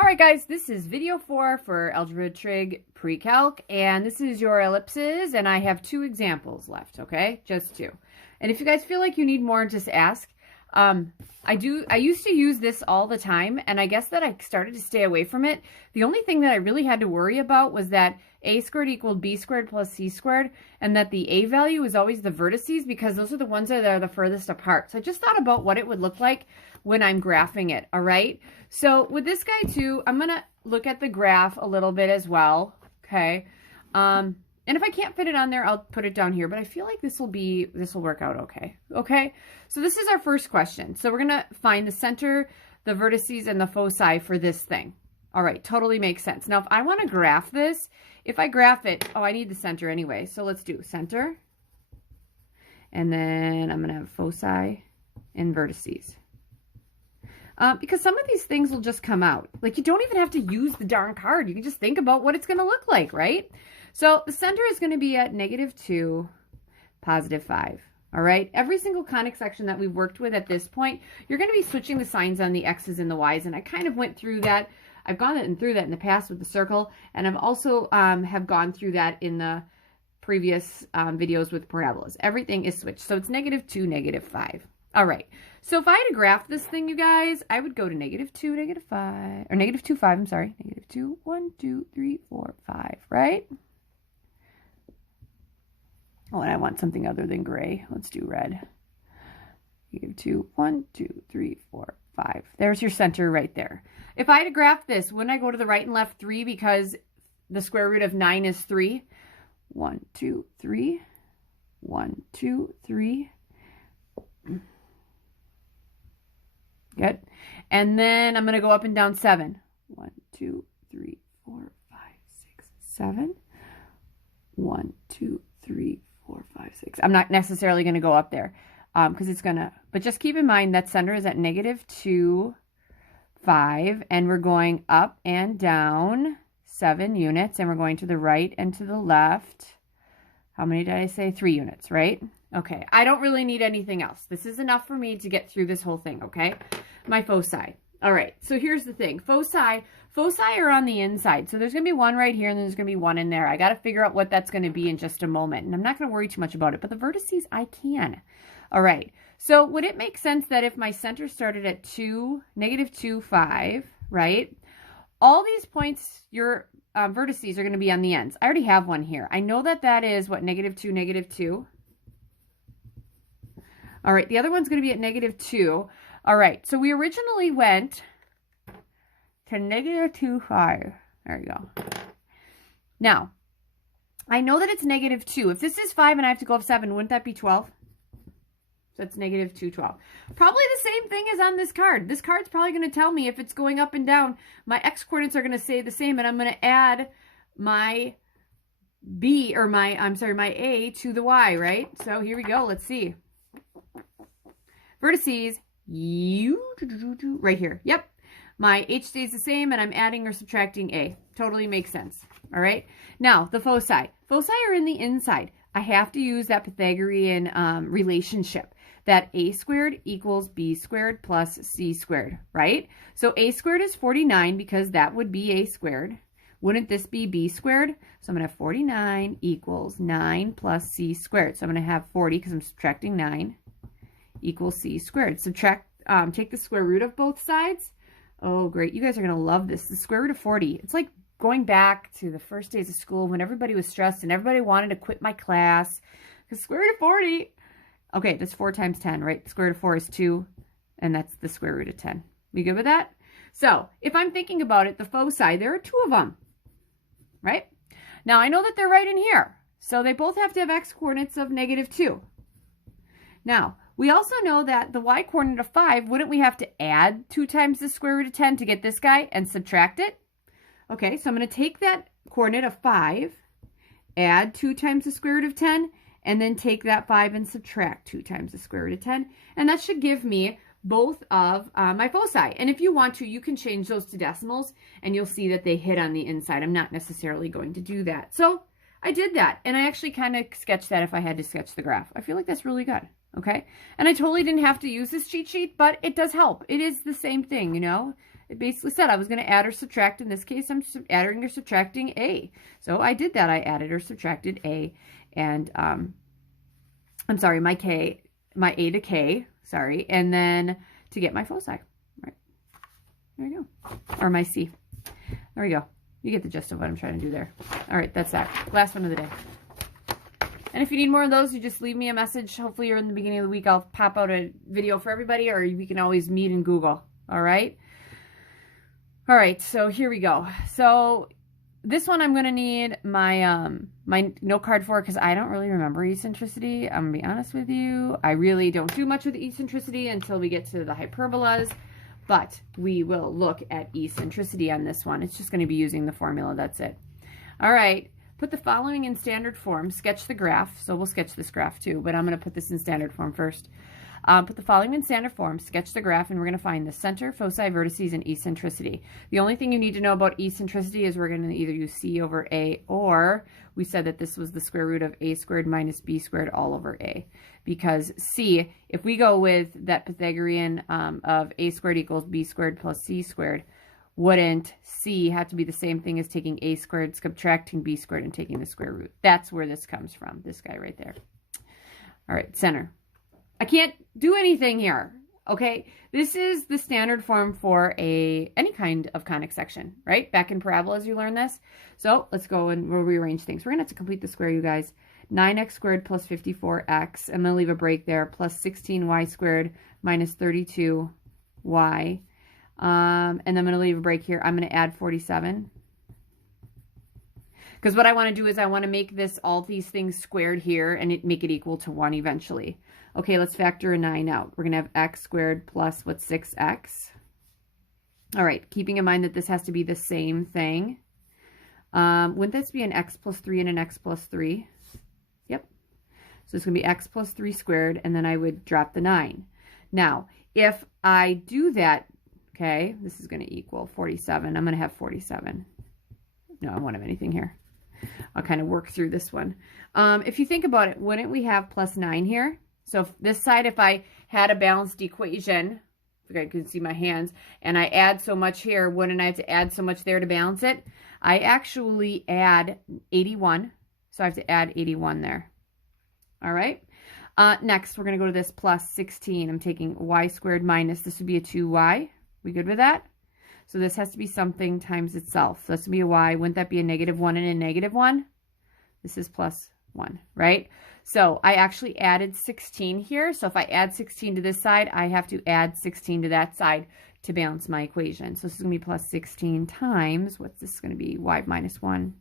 All right, guys, this is video 4 for Algebra Trig Pre-Calc, and this is your ellipses, and I have 2 examples left, okay? Just 2. And if you guys feel like you need more, just ask. I used to use this all the time, and I guess that I started to stay away from it. The only thing that I really had to worry about was that a squared equaled b squared plus c squared, and that the a value is always the vertices because those are the ones that are the furthest apart. So I just thought about what it would look like when I'm graphing it, all right? So with this guy too, I'm going to look at the graph a little bit as well, okay? And if I can't fit it on there, I'll put it down here, but I feel like this will work out okay, okay? So this is our first question. So we're going to find the center, the vertices, and the foci for this thing. All right, totally makes sense. Now, if I want to graph this, if I graph it, oh, I need the center anyway. So let's do center. And then I'm going to have foci and vertices. Because some of these things will just come out. Like, you don't even have to use the darn card. You can just think about what it's going to look like, right? So the center is going to be at -2, +5. All right. Every single conic section that we've worked with at this point, you're going to be switching the signs on the X's and the Y's. And I kind of went through that. I've gone through that in the past with the circle. And I've also have gone through that in the previous videos with parabolas. Everything is switched. So it's -2, -5. All right. So if I had to graph this thing, you guys, I would go to -2, -5, or -2, 5, I'm sorry. -2, 1, 2, 3, 4, 5, right? Oh, and I want something other than gray. Let's do red. -2, 1, 2, 3, 4, 5. There's your center right there. If I had to graph this, wouldn't I go to the right and left 3 because the square root of 9 is 3? 1, 2, 3. 1, 2, 3. Good. And then I'm going to go up and down 7. 1, 2, 3, 4, 5, 6, 7. 1, 2, 3, 4, 5, 6. I'm not necessarily going to go up there because it's going to, but just keep in mind that center is at -2, 5, and we're going up and down 7 units, and we're going to the right and to the left. How many did I say? 3 units, right? Okay, I don't really need anything else. This is enough for me to get through this whole thing, okay? My foci. All right, so here's the thing. Foci are on the inside. So there's going to be one right here, and then there's going to be one in there. I got to figure out what that's going to be in just a moment. And I'm not going to worry too much about it, but the vertices, I can. All right, so would it make sense that if my center started at -2, 5, right? All these points, your vertices are going to be on the ends. I already have one here. I know that that is, what, -2, -2. All right, the other one's going to be at -2. All right, so we originally went to -2, 5. There you go. Now, I know that it's -2. If this is 5 and I have to go up 7, wouldn't that be 12? So it's -2, 12. Probably the same thing as on this card. This card's probably going to tell me if it's going up and down. My x coordinates are going to stay the same, and I'm going to add my b, or my a to the y, right? So here we go. Let's see. Vertices, right here. Yep. My h stays the same, and I'm adding or subtracting a. Totally makes sense. All right. Now, the foci. Foci are in the inside. I have to use that Pythagorean relationship that a squared equals b squared plus c squared, right? So a squared is 49 because that would be a squared. Wouldn't this be b squared? So I'm going to have 49 equals 9 plus c squared. So I'm going to have 40 because I'm subtracting 9 equals c squared. Subtract, take the square root of both sides. Oh, great. You guys are going to love this. The square root of 40. It's like going back to the first days of school when everybody was stressed and everybody wanted to quit my class. Because square root of 40. Okay, that's 4 times 10, right? The square root of 4 is 2, and that's the square root of 10. We good with that? So if I'm thinking about it, the foci, there are 2 of them, right? Now, I know that they're right in here. So they both have to have x coordinates of -2. Now, we also know that the y coordinate of 5, wouldn't we have to add 2 times the square root of 10 to get this guy and subtract it? Okay, so I'm going to take that coordinate of 5, add 2 times the square root of 10, and then take that 5 and subtract 2 times the square root of 10. And that should give me both of my foci. And if you want to, you can change those to decimals, and you'll see that they hit on the inside. I'm not necessarily going to do that. So I did that, and I actually kind of sketched that if I had to sketch the graph. I feel like that's really good. Okay, and I totally didn't have to use this cheat sheet, but it does help. It is the same thing, you know. it basically said I was going to add or subtract. In this case, I'm adding or subtracting A. So I did that. I added or subtracted A. And, I'm sorry, my A to K, sorry. And then to get my foci. Right. There we go. Or my C. There we go. You get the gist of what I'm trying to do there. All right, that's that. Last one of the day. And if you need more of those, you just leave me a message. Hopefully you're in the beginning of the week. I'll pop out a video for everybody, or we can always meet in Google. All right? All right, so here we go. So this one I'm going to need my my note card for, because I don't really remember eccentricity. I'm going to be honest with you. I really don't do much with eccentricity until we get to the hyperbolas. But we will look at eccentricity on this one. It's just going to be using the formula. That's it. All right. Put the following in standard form. Sketch the graph. So we'll sketch this graph too, but I'm going to put this in standard form first. Put the following in standard form. Sketch the graph, and we're going to find the center, foci, vertices, and eccentricity. The only thing you need to know about eccentricity is we're going to either use C over A, or we said that this was the square root of A squared minus B squared all over A. Because C, if we go with that Pythagorean of A squared equals B squared plus C squared, wouldn't C have to be the same thing as taking A squared, subtracting B squared, and taking the square root? That's where this comes from, this guy right there. All right, center. I can't do anything here, okay? This is the standard form for any kind of conic section, right? Back in parabolas, you learned this. So let's go and we'll rearrange things. We're going to have to complete the square, you guys. 9x squared plus 54x. I'm going to leave a break there. Plus 16y squared minus 32y. And I'm going to leave a break here. I'm going to add 47. Because what I want to do is I want to make this, all these things squared here, and make it equal to 1 eventually. Okay, let's factor a 9 out. We're going to have x squared plus, what's 6x? All right, keeping in mind that this has to be the same thing. Wouldn't this be an x plus 3 and an x plus 3? Yep. So it's going to be x plus 3 squared, and then I would drop the 9. Now, if I do that, okay, this is going to equal 47. I'm going to have 47. No, I won't have anything here. I'll kind of work through this one. If you think about it, wouldn't we have plus 9 here? So this side, if I had a balanced equation, if I can see my hands, and I add so much here, wouldn't I have to add so much there to balance it? I actually add 81, so I have to add 81 there. All right. Next, we're going to go to this plus 16. I'm taking y squared minus, this would be a 2y. We good with that? So this has to be something times itself. So that's going to be a y. Wouldn't that be a -1 and a -1? This is plus 1, right? So I actually added 16 here. So if I add 16 to this side, I have to add 16 to that side to balance my equation. So this is going to be plus 16 times, what's this going to be? Y minus 1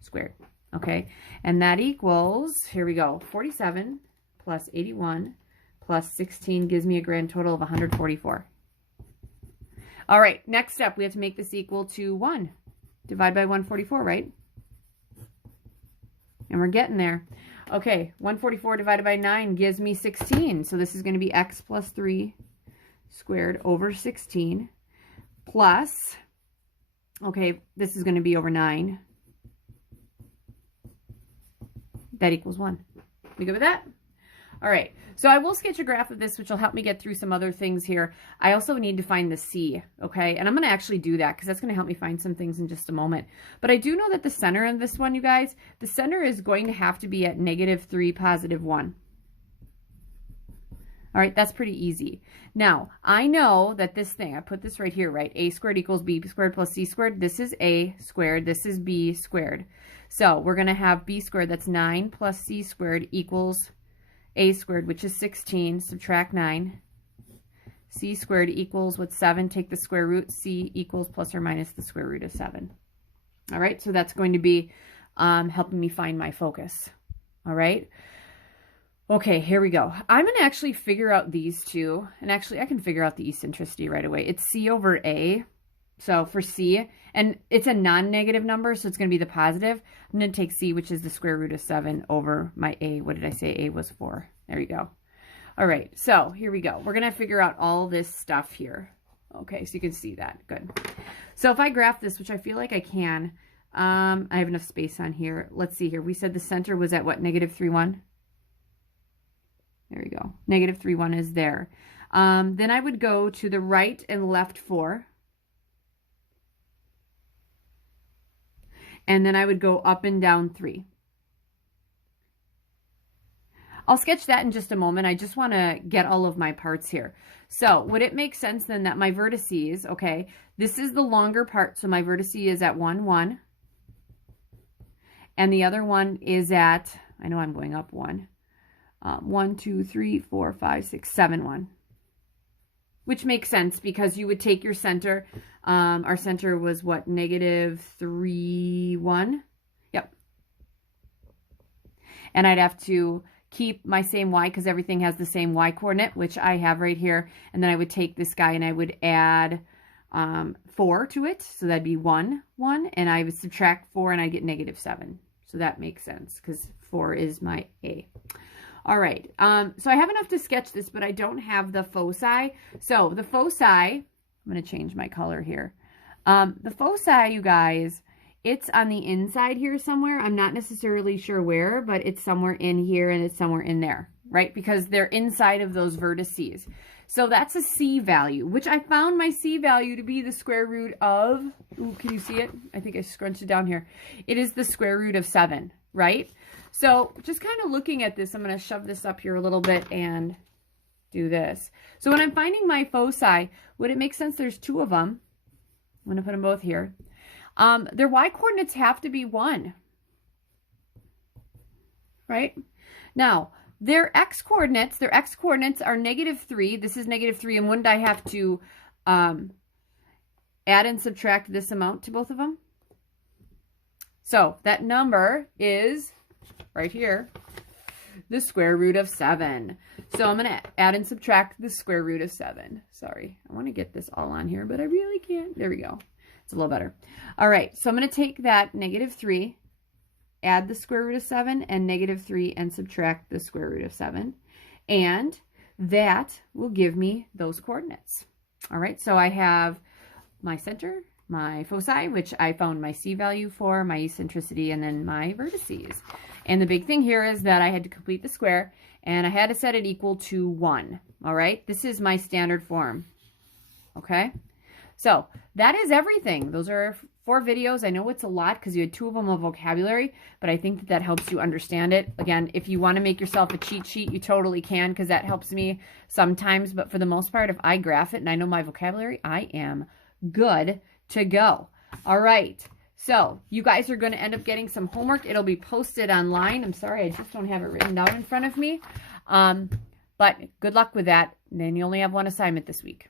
squared. Okay, and that equals, here we go, 47 plus 81 plus 16 gives me a grand total of 144. All right, next step, we have to make this equal to 1. Divide by 144, right? And we're getting there. Okay, 144 divided by 9 gives me 16. So this is going to be x plus 3 squared over 16 plus, okay, this is going to be over 9. That equals 1. We good with that? All right, so I will sketch a graph of this, which will help me get through some other things here. I also need to find the C, okay? And I'm going to actually do that because that's going to help me find some things in just a moment. But I do know that the center of this one, you guys, the center is going to have to be at -3, +1. All right, that's pretty easy. Now, I know that this thing, I put this right here, right? A squared equals B squared plus C squared. This is A squared. This is B squared. So we're going to have B squared, that's 9 plus C squared equals A squared, which is 16, subtract 9. C squared equals, what's 7? Take the square root. C equals plus or minus the square root of 7. All right, so that's going to be helping me find my focus. All right. Okay, here we go. I'm going to actually figure out these two. And actually, I can figure out the eccentricity right away. It's C over A. So for C, and it's a non-negative number, so it's going to be the positive. I'm going to take C, which is the square root of 7, over my A. What did I say? A was 4. There you go. All right, so here we go. We're going to figure out all this stuff here. Okay, so you can see that. Good. So if I graph this, which I feel like I can, I have enough space on here. Let's see here. We said the center was at what, -3, 1? There we go. -3, 1 is there. Then I would go to the right and left 4. And then I would go up and down 3. I'll sketch that in just a moment. I just want to get all of my parts here. So would it make sense then that my vertices, okay, this is the longer part. So my vertice is at 1, 1. And the other one is at, I know I'm going up 1. 1, 2, 3, 4, 5, 6, 7, 1. Which makes sense because you would take your center. Our center was what? -3, 1. Yep. And I'd have to keep my same y because everything has the same y coordinate, which I have right here. And then I would take this guy and I would add 4 to it. So that'd be 1, 1. And I would subtract 4 and I get -7. So that makes sense because 4 is my A. All right. So I have enough to sketch this, but I don't have the foci. So the foci, I'm going to change my color here. The foci, you guys, it's on the inside here somewhere. I'm not necessarily sure where, but it's somewhere in here and it's somewhere in there, right? Because they're inside of those vertices. So that's a C value, which I found my C value to be the square root of, ooh, can you see it? I think I scrunched it down here. It is the square root of 7, right? So just kind of looking at this, I'm going to shove this up here a little bit and do this. So when I'm finding my foci, would it make sense? There's 2 of them. I'm going to put them both here. Their y coordinates have to be 1, right? Now, their x coordinates are -3. This is -3. And wouldn't I have to add and subtract this amount to both of them? So that number is right here, the square root of 7. So I'm going to add and subtract the square root of 7. Sorry, I want to get this all on here, but I really can't. There we go. It's a little better. All right, so I'm going to take that -3, add the square root of 7, and -3, and subtract the square root of 7. And that will give me those coordinates. All right, so I have my center, my foci, which I found my C value for, my eccentricity, and then my vertices. And the big thing here is that I had to complete the square, and I had to set it equal to 1. All right, this is my standard form. Okay, so that is everything. Those are 4 videos. I know it's a lot because you had 2 of them of vocabulary, but I think that that helps you understand it. Again, if you want to make yourself a cheat sheet, you totally can because that helps me sometimes. But for the most part, if I graph it and I know my vocabulary, I am good to go. All right. So you guys are going to end up getting some homework. It'll be posted online. I'm sorry, I just don't have it written down in front of me. But good luck with that. And then you only have 1 assignment this week.